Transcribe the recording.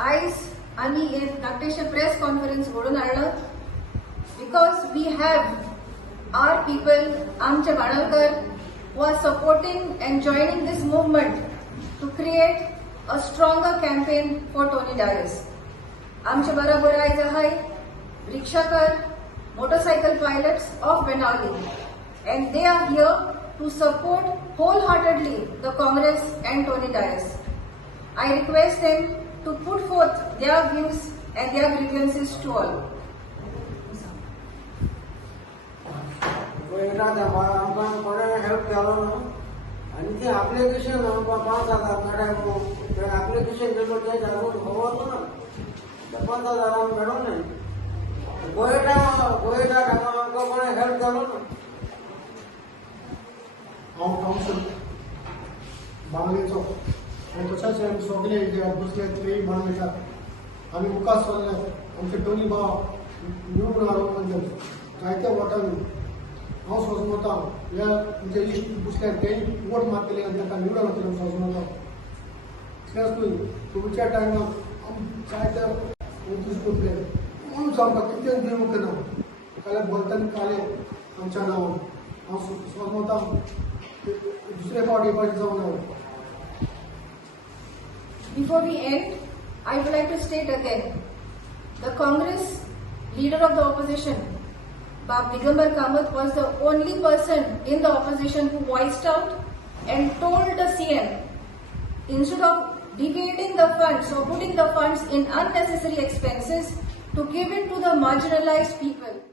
आयज आम्ही हे धाकटेशे press conference घडोवन हाडलं because we have are people आमचे बाळगकर who are supporting and joining this movement to create a stronger campaign for Tony Dias. आमचे बरोबर आयज आहाय रिक्षाकार, motorcycle pilots of Benali, and they are here to support wholeheartedly the Congress and Tony Dias. I request them to put forth their views and their grievances to all. आमकां कोणें help केलो न्हू आनी तें application आमकां 5,000 मेळ्ळें application दिलो तें जागून खबर ना ते 5,000 आमकां मेळूंक ना गोंयच्या टायमार आमकां कोणें हेल्प केलो ना हांव कावन्सील बांगलेचो आनी तशेंच आमी सगळे जे बसले ते बांगलेच्यात आमी मुखार सरले आमचे टोनी भाव निवडून हाडूंक म्हणजे जायत्या वोटांनी हांव सोजमोता ह्या म्हणजे इश्ट बसल्यार तेंय वोट मारतले आनी ताका निवडून हाडटले सोजमोता तेच न्हय तुमच्या टायमार जायते दीस करतले मनीस आमकां कितें दिवंक ना जाल्यार बोलतना काले आमच्या नांवान हांव सोजमोता दुसरे फावटी पावटी जावं ना. Before we end, I would like to state again, the Congress leader of the opposition, Bab Digambar Kamath, was the only person in the opposition who voiced out and told the CM, instead of deviating the funds or putting the funds in unnecessary expenses, to give it to the marginalized people.